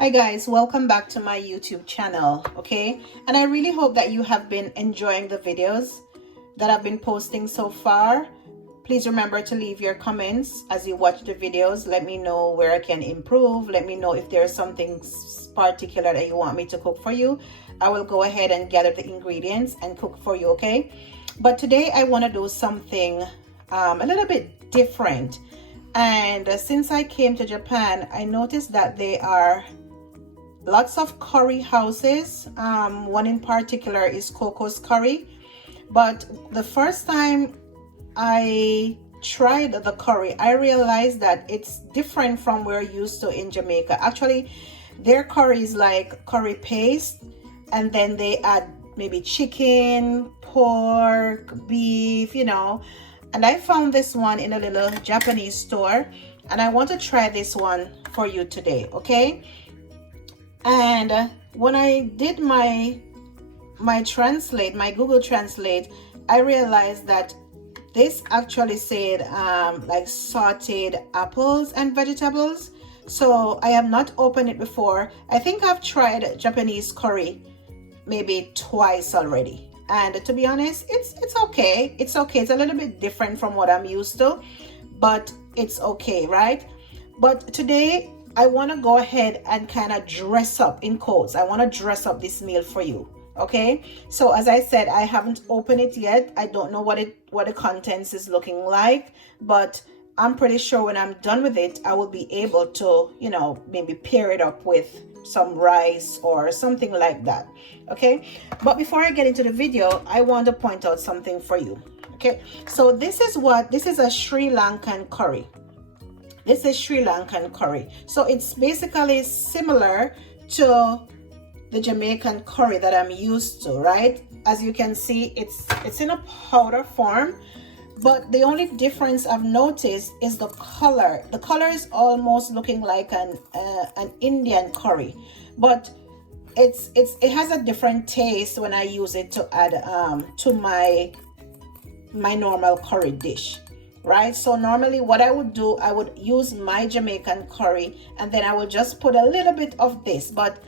Hi guys, welcome back to my YouTube channel, okay? And I really hope that you have been enjoying the videos that I've been posting so far. Please remember to leave your comments as you watch the videos. Let me know where I can improve. Let me know if there's something particular that you want me to cook for you. I will go ahead and gather the ingredients and cook for you, okay? But today I want to do something a little bit different. And since I came to Japan, I noticed that they are lots of curry houses. One in particular is Coco's Curry. But the first time I tried the curry, I realized that it's different from we're used to in Jamaica. Actually, their curry is like curry paste, and then they add maybe chicken, pork, beef, And I found this one in a little Japanese store, and I want to try this one for you today, okay? And when I did my Google Translate, I realized that this actually said like sauteed apples and vegetables. So I have not opened it before. I think I've tried Japanese curry maybe twice already, and to be honest, it's okay. It's okay. It's a little bit different from what I'm used to, but it's okay, right? But today I want to go ahead and kind of dress up, in quotes, I want to dress up this meal for you, okay? So as I said, I haven't opened it yet. I don't know what the contents is looking like, but I'm pretty sure when I'm done with it, I will be able to, maybe pair it up with some rice or something like that, okay? But before I get into the video, I want to point out something for you, okay? So this is a Sri Lankan curry. This is Sri Lankan curry. So it's basically similar to the Jamaican curry that I'm used to, right? As you can see, it's in a powder form, but the only difference I've noticed is the color. The color is almost looking like an Indian curry, but it has a different taste when I use it to add to my normal curry dish, right? So normally what I would do, I would use my Jamaican curry, and then I will just put a little bit of this. But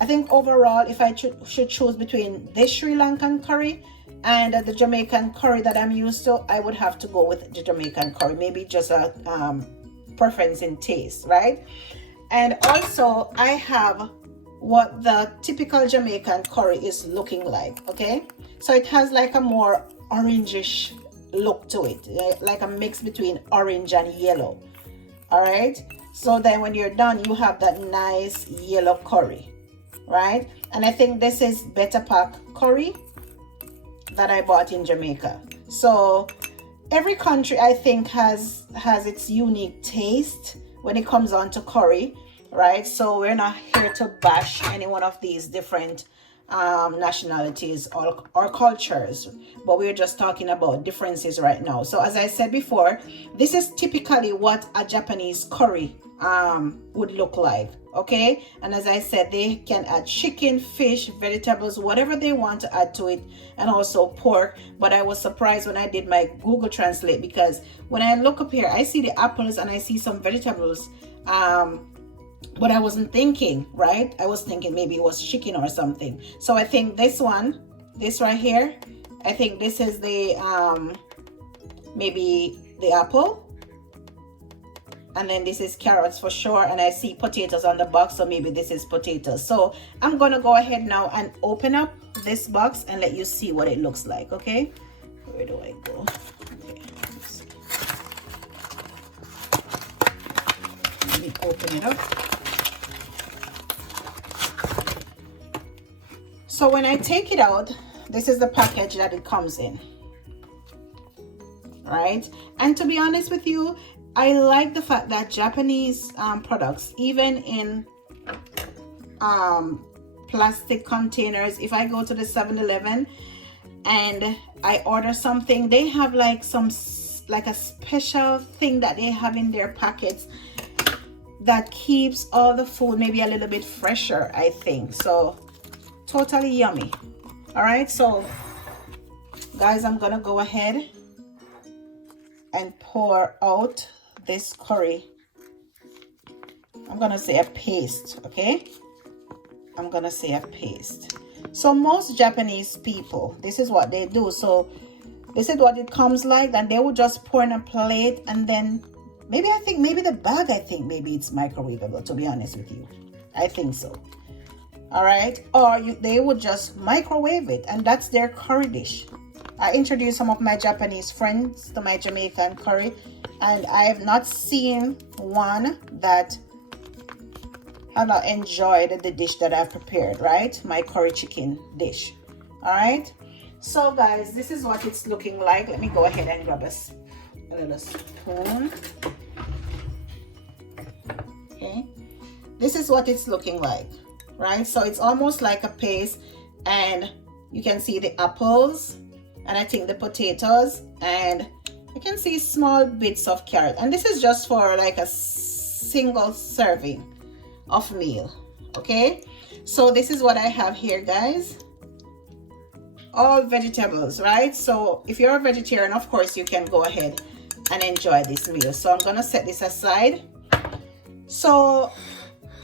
I think overall, if I should choose between this Sri Lankan curry and the Jamaican curry that I'm used to, I would have to go with the Jamaican curry. Maybe just a preference in taste, right? And also I have what the typical Jamaican curry is looking like, okay? So it has like a more orangish look to it, like a mix between orange and yellow. All right, so then when you're done, you have that nice yellow curry, right? And I think this is Better Pack curry that I bought in Jamaica. So every country, I think, has its unique taste when it comes on to curry, right? So we're not here to bash any one of these different nationalities or cultures, but we're just talking about differences right now. So as I said before, this is typically what a Japanese curry would look like, okay? And as I said, they can add chicken, fish, vegetables, whatever they want to add to it, and also pork. But I was surprised when I did my Google Translate, because when I look up here, I see the apples and I see some vegetables, but I wasn't thinking, right? I was thinking maybe it was chicken or something. So I think this right here, I think this is the maybe the apple, and then this is carrots for sure, and I see potatoes on the box, so maybe this is potatoes. So I'm gonna go ahead now and open up this box and let you see what it looks like, okay? Where do I go? Okay, let's see. Let me open it up. So when I take it out, this is the package that it comes in, right? And to be honest with you, I like the fact that Japanese products, even in plastic containers, if I go to the 7-Eleven and I order something, they have like a special thing that they have in their packets that keeps all the food maybe a little bit fresher, I think. So totally yummy. All right, so guys, I'm gonna go ahead and pour out this curry. I'm gonna say a paste, okay? I'm gonna say a paste. So most Japanese people, this is what they do. So this is what it comes like, and they would just pour in a plate, and then maybe the bag, I think maybe it's microwavable, to be honest with you. I think so. All right, or they would just microwave it, and that's their curry dish. I introduced some of my Japanese friends to my Jamaican curry, and I have not seen one that have not enjoyed the dish that I've prepared, right? My curry chicken dish. All right, so guys, this is what it's looking like. Let me go ahead and grab a little spoon. Okay, this is what it's looking like, right? So it's almost like a paste, and you can see the apples, and I think the potatoes, and you can see small bits of carrot. And this is just for like a single serving of meal. Okay, so this is what I have here, guys. All vegetables, right? So if you're a vegetarian, of course you can go ahead and enjoy this meal. So I'm gonna set this aside. So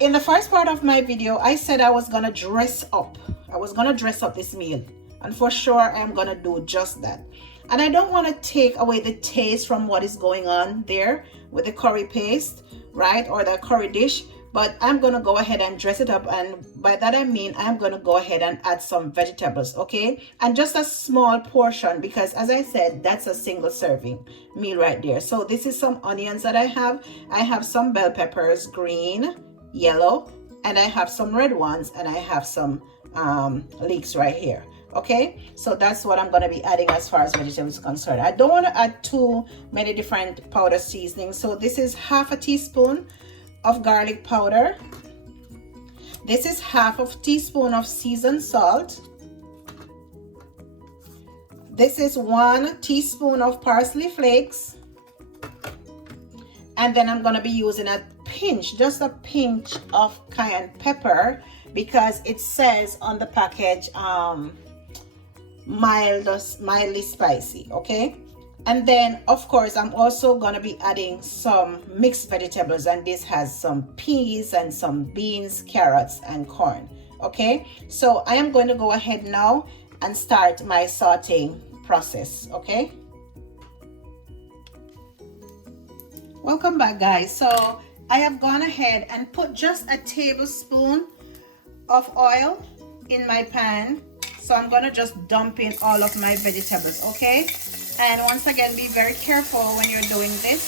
in the first part of my video, I said I was gonna dress up. I was gonna dress up this meal, and for sure I'm gonna do just that. And I don't want to take away the taste from what is going on there with the curry paste, right, or the curry dish, but I'm gonna go ahead and dress it up, and by that I mean I'm gonna go ahead and add some vegetables, okay, and just a small portion, because as I said, that's a single serving meal right there. So this is some onions that I have some bell peppers, green, yellow, and I have some red ones, and I have some leeks right here. Okay, so that's what I'm going to be adding as far as vegetables are concerned. I don't want to add too many different powder seasonings. So this is half a teaspoon of garlic powder. This is half of teaspoon of seasoned salt. This is 1 teaspoon of parsley flakes. And then I'm going to be using a pinch, just a pinch of cayenne pepper, because it says on the package mildly spicy. Okay, and then of course I'm also going to be adding some mixed vegetables, and this has some peas and some beans, carrots, and corn. Okay, so I am going to go ahead now and start my sauteing process. Okay, welcome back, guys. So I have gone ahead and put just a tablespoon of oil in my pan. So I'm gonna just dump in all of my vegetables, okay? And once again, be very careful when you're doing this.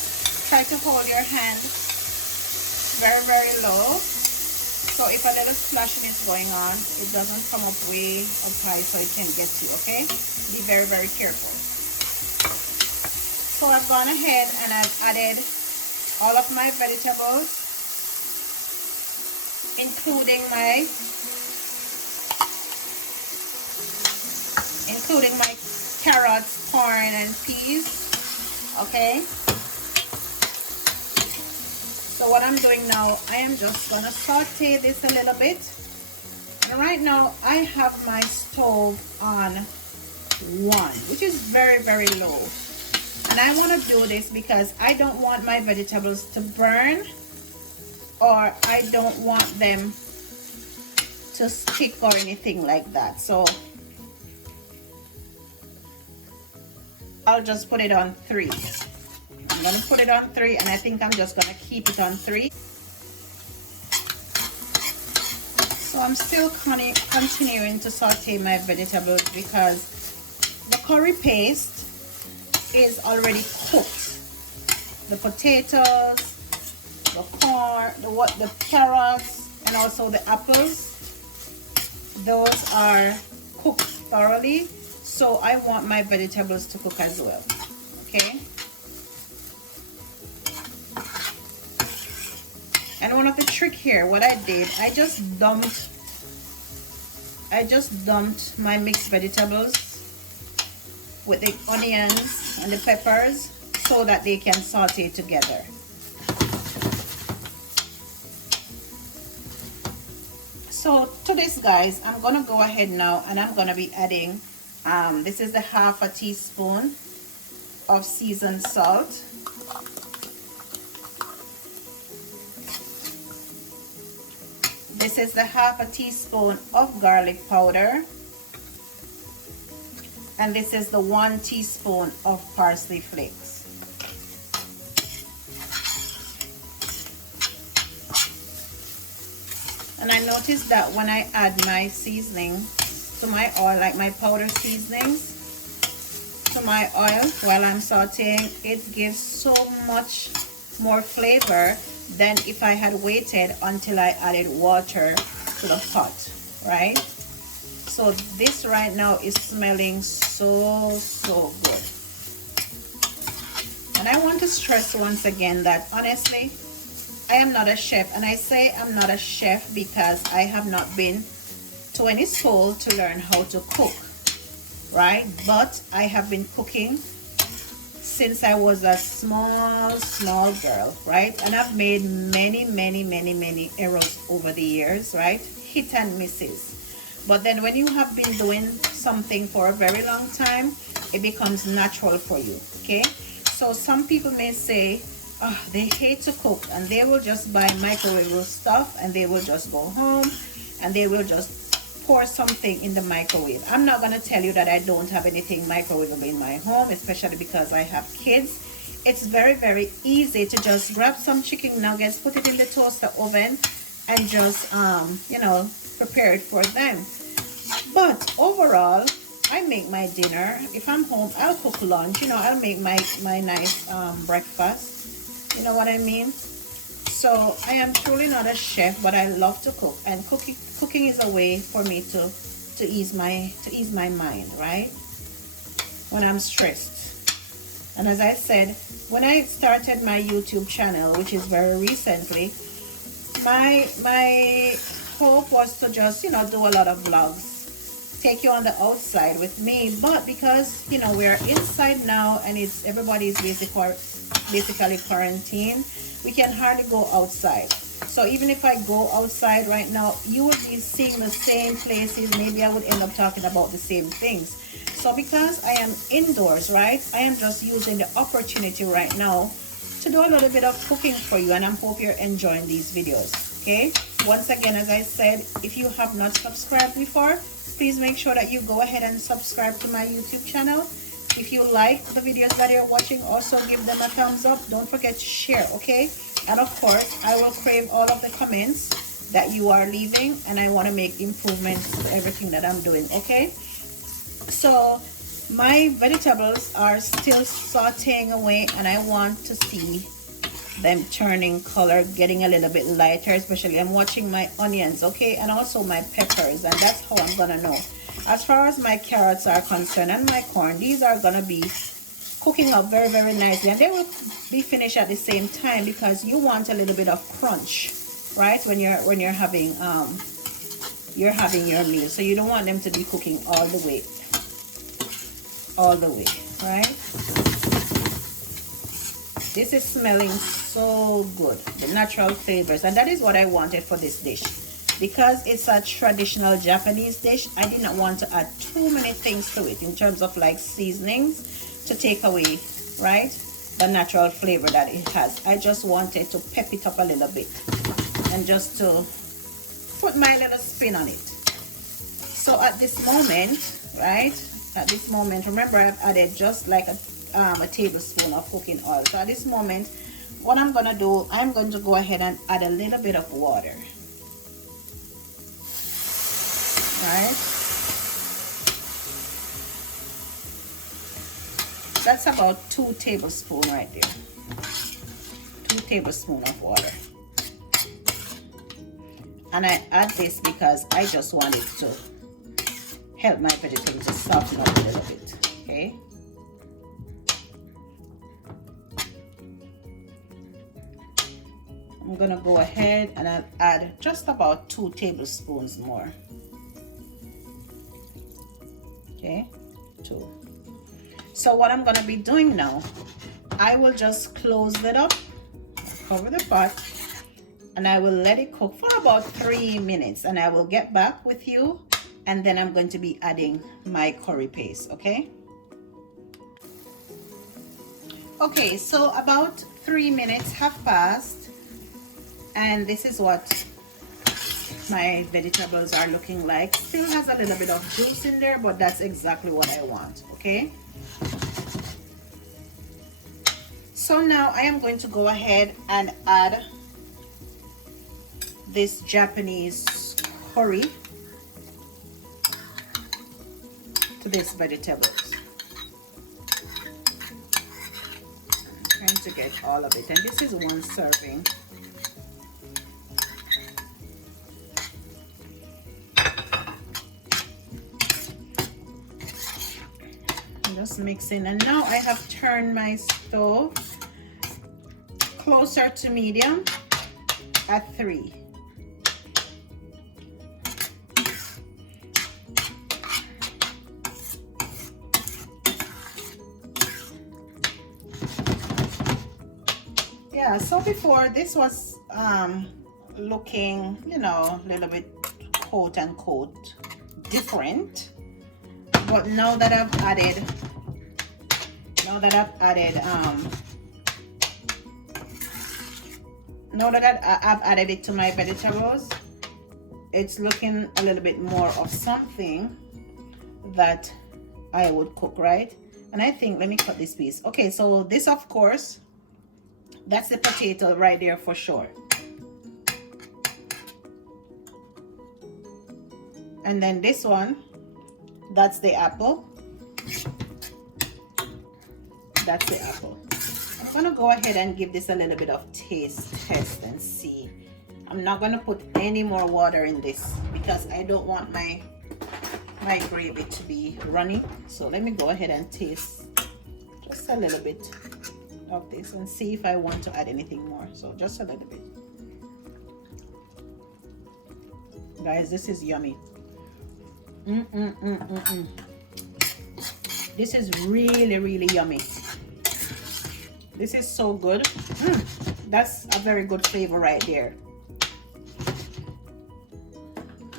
Try to hold your hand very, very low. So if a little splashing is going on, it doesn't come up way up high so it can get you, okay? Be very, very careful. So I've gone ahead and I've added all of my vegetables, including my carrots, corn, and peas. Okay, so what I'm doing now, I am just gonna saute this a little bit. And right now I have my stove on 1, which is very, very low. And I want to do this because I don't want my vegetables to burn, or I don't want them to stick or anything like that. So I'll just put it on 3. I'm going to put it on 3, and I think I'm just going to keep it on 3. So I'm still continuing to saute my vegetables because the curry paste is already cooked. The potatoes, the corn, the carrots, and also the apples, those are cooked thoroughly. So I want my vegetables to cook as well. Okay. And one of the trick here, what I did, I just dumped my mixed vegetables with the onions and the peppers so that they can saute together. So to this, guys, I'm gonna go ahead now and I'm gonna be adding this is the half a teaspoon of seasoned salt. This is the half a teaspoon of garlic powder. And this is the 1 teaspoon of parsley flakes. And I noticed that when I add my seasoning to my oil, like my powder seasonings to my oil while I'm sauteing, it gives so much more flavor than if I had waited until I added water to the pot, right? So this right now is smelling so good. And I want to stress once again that honestly, I am not a chef, and I say I'm not a chef because I have not been to any school to learn how to cook, right? But I have been cooking since I was a small girl, right? And I've made many errors over the years, right? Hit and misses. But then when you have been doing something for a very long time, it becomes natural for you, okay? So some people may say, oh, they hate to cook, and they will just buy microwave stuff, and they will just go home and they will just pour something in the microwave. I'm not going to tell you that I don't have anything microwavable in my home, especially because I have kids. It's very easy to just grab some chicken nuggets, put it in the toaster oven, and just you know, prepare it for them. But overall, I make my dinner. If I'm home, I'll cook lunch. You know, I'll make my nice breakfast. You know what I mean? So I am truly not a chef, but I love to cook, and cooking is a way for me to ease my mind, right? When I'm stressed. And as I said, when I started my YouTube channel, which is very recently, my hope was to just, you know, do a lot of vlogs, take you on the outside with me. But because, you know, we're inside now and it's everybody's basically quarantined, we can hardly go outside. So even if I go outside right now, you would be seeing the same places. Maybe I would end up talking about the same things. So because I am indoors, right, I am just using the opportunity right now to do a little bit of cooking for you, and I hope you're enjoying these videos. Okay, once again, as I said, if you have not subscribed before, please make sure that you go ahead and subscribe to my YouTube channel. If you like the videos that you're watching, also give them a thumbs up. Don't forget to share, okay? And of course, I will crave all of the comments that you are leaving, and I want to make improvements to everything that I'm doing, okay? So my vegetables are still sauteing away, and I want to see them turning color, getting a little bit lighter. Especially I'm watching my onions, okay, and also my peppers, and that's how I'm gonna know. As far as my carrots are concerned and my corn, these are gonna be cooking up very nicely, and they will be finished at the same time, because you want a little bit of crunch, right, when you're having your meal. So you don't want them to be cooking all the way, right? This is smelling so good, the natural flavors, and that is what I wanted for this dish. Because it's a traditional Japanese dish, I did not want to add too many things to it in terms of like seasonings to take away, right, the natural flavor that it has. I just wanted to pep it up a little bit and just to put my little spin on it. So at this moment, right, remember I've added just like a tablespoon of cooking oil. So at this moment, what I'm gonna do, I'm going to go ahead and add a little bit of water. Right, that's about 2 tablespoons right there. 2 tablespoons of water. And I add this because I just want it to help my vegetables to soften up a little bit, okay? I'm gonna go ahead and I'll add just about 2 tablespoons more. Okay, 2. So what I'm gonna be doing now, I will just close it up, cover the pot, and I will let it cook for about 3 minutes, and I will get back with you, and then I'm going to be adding my curry paste, okay? Okay, so about 3 minutes have passed, and this is what my vegetables are looking like. Still has a little bit of juice in there, but that's exactly what I want. Okay, so now I am going to go ahead and add this Japanese curry to this vegetables. I'm trying to get all of it, and this is one serving. I'm just mixing, and now I have turned my stove closer to medium at 3. Yeah, so before this was looking, you know, a little bit quote unquote different, but now that I've added it to my vegetables, it's looking a little bit more of something that I would cook, right? And I think, let me cut this piece. Okay, so this, of course, that's the potato right there for sure. And then this one, that's the apple. That's the apple. I'm gonna go ahead and give this a little bit of taste test and see. I'm not gonna put any more water in this because I don't want my gravy to be runny. So let me go ahead and taste just a little bit of this and see if I want to add anything more. So just a little bit. Guys, this is yummy. This is really, really yummy. This is so good. That's a very good flavor right there.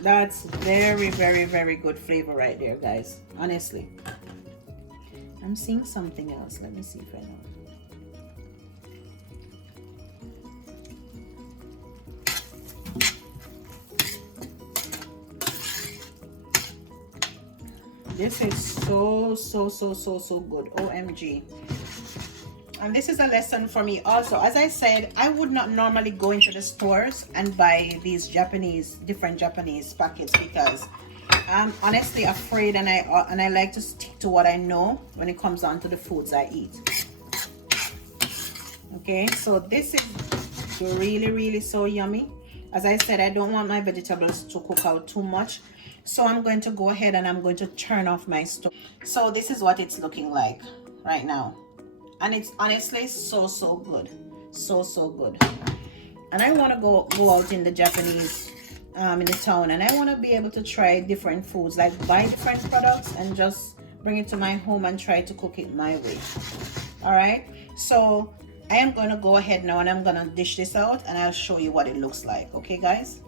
That's very, very, very good flavor right there, guys. Honestly. I'm seeing something else. Let me see if I know. This is so good. OMG. And this is a lesson for me also. As I said, I would not normally go into the stores and buy these different Japanese packets because I'm honestly afraid, and I like to stick to what I know when it comes down to the foods I eat. Okay, so this is really, really so yummy. As I said, I don't want my vegetables to cook out too much. So I'm going to go ahead and I'm going to turn off my stove. So this is what it's looking like right now. And it's honestly so good. So good. And I want to go out in the Japanese, in the town, and I want to be able to try different foods, like buy different products and just bring it to my home and try to cook it my way. All right. So I am going to go ahead now and I'm going to dish this out and I'll show you what it looks like. Okay, guys?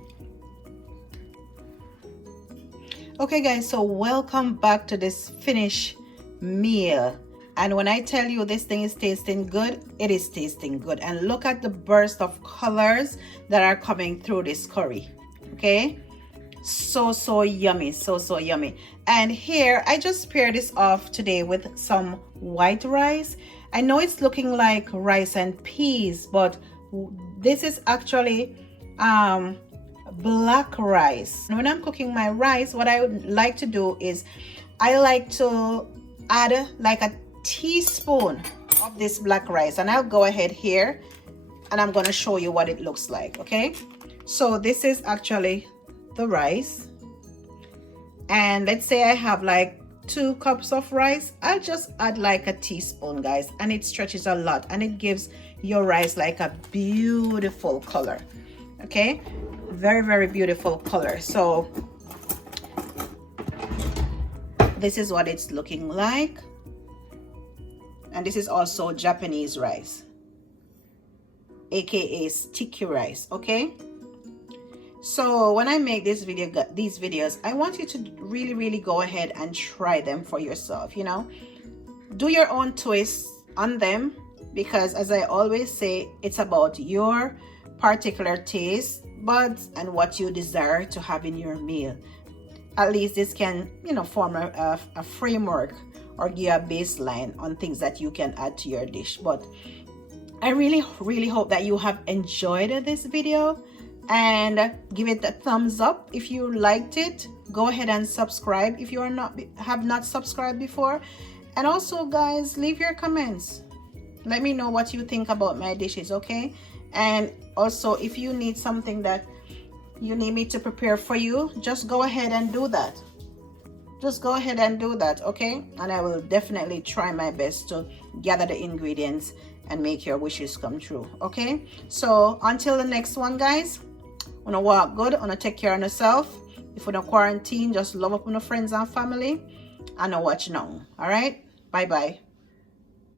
Okay, guys, so welcome back to this finished meal. And when I tell you this thing is tasting good, it is tasting good. And look at the burst of colors that are coming through this curry. Okay, so yummy, so yummy. And here I just paired this off today with some white rice. I know it's looking like rice and peas, but this is actually black rice. And when I'm cooking my rice, what I would like to do is I like to add like a teaspoon of this black rice, and I'll go ahead here and I'm going to show you what it looks like. Okay, so this is actually the rice, and let's say I have like 2 cups of rice. I'll just add like a teaspoon, guys, and it stretches a lot and it gives your rice like a beautiful color. Okay, very beautiful color. So this is what it's looking like. And this is also Japanese rice, aka sticky rice. Okay, so when I make these videos, I want you to really go ahead and try them for yourself. You know, do your own twist on them, because as I always say, it's about your particular taste buds and what you desire to have in your meal. At least this can, form a framework or give you a baseline on things that you can add to your dish. But I really hope that you have enjoyed this video, and give it a thumbs up if you liked it. Go ahead and subscribe if you have not subscribed before. And also, guys, leave your comments. Let me know what you think about my dishes, okay? And also, if you need something that you need me to prepare for you, just go ahead and do that. Just go ahead and do that, okay? And I will definitely try my best to gather the ingredients and make your wishes come true, okay? So until the next one, guys, wanna walk good, wanna take care of yourself. If you're in quarantine, just love up on your friends and family, and watch now. All right, bye bye.